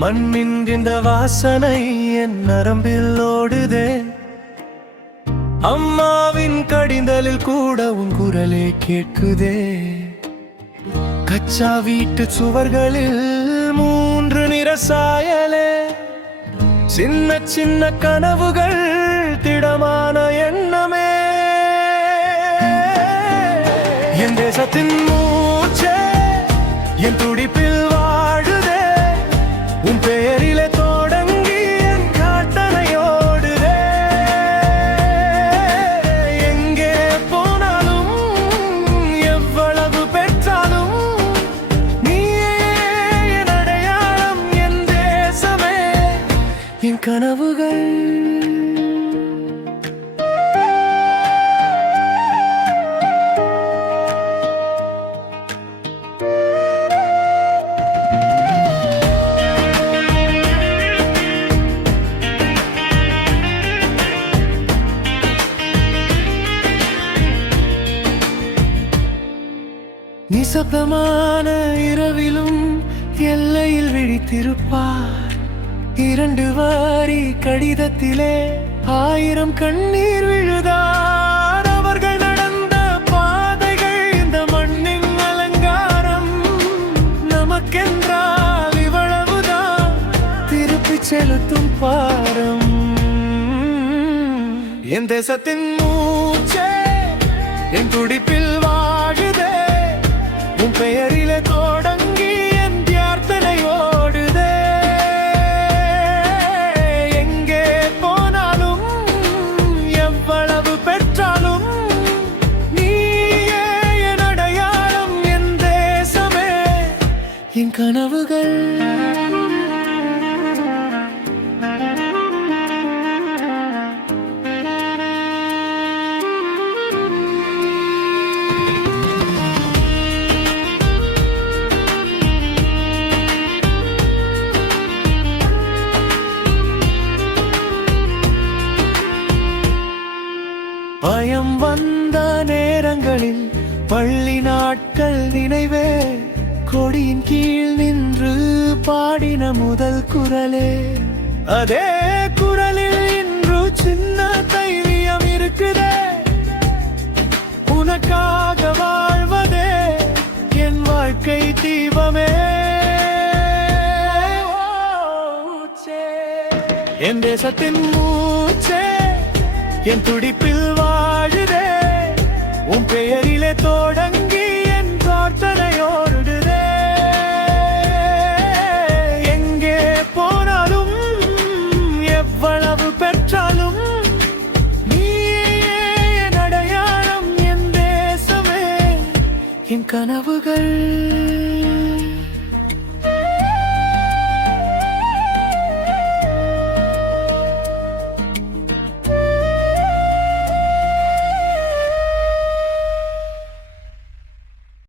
மண்ணின் இந்த வாசனை என் நரம்பில் ஓடுதே. அம்மாவின் கடிதலில் கூட உன் குரலே கேட்குதே. கச்சா வீட்டு சுவர்களில் 3 நிற சாயலே. சின்ன சின்ன கனவுகள் திடமான எண்ணமே. என் தேசத்தின் மூச்சே என் துடிப்பில் வாழுதே. உன் பெயரிலே தொடங்கி என் காட்டனையோடுதே. எங்கே போனாலும் எவ்வளவு பெற்றாலும் நீயே என் அடையாளம். என் தேசமே என் கனவுகள். நிசப்தமான இரவிலும் எல்லையில் விழித்திருப்பார். 2 வரி கடிதத்திலே 1000 கண்ணீர் விழுதார். அவர்கள் நடந்த பாதைகள் இந்த மண்ணின் அலங்காரம். நமக்கென்றால் இவ்வளவுதான் திருப்பி செலுத்தும் பாரம். என் தேசத்தின் மூச்சே என் துடிப்பில் வாழுதே. உன் பெயரிலே தொடங்கி என் பிரார்த்தனை ஓடுதே. எங்கே போனாலும் எவ்வளவு பெற்றாலும் நீயே என் அடையாளம். என் தேசமே என் கனவுகள். பயம் வந்த நேரங்களில் பள்ளி நாட்கள் நினைவே. கொடியின் கீழ் நின்று பாடின முதல் குரலே. அதே குரலில் இன்று சின்ன தைரியம் இருக்குதே. உனக்காக வாழ்வதே என் வாழ்க்கை தீபமே. என் தேசத்தின் மூச்சே என் துடிப்பில் வாழுதே. உன் பெயரிலே தொடங்கி என் பிரார்த்தனையோடுதே. எங்கே போனாலும் எவ்வளவு பெற்றாலும் நீயே என் அடையாளம். என் தேசமே என் கனவுகள்.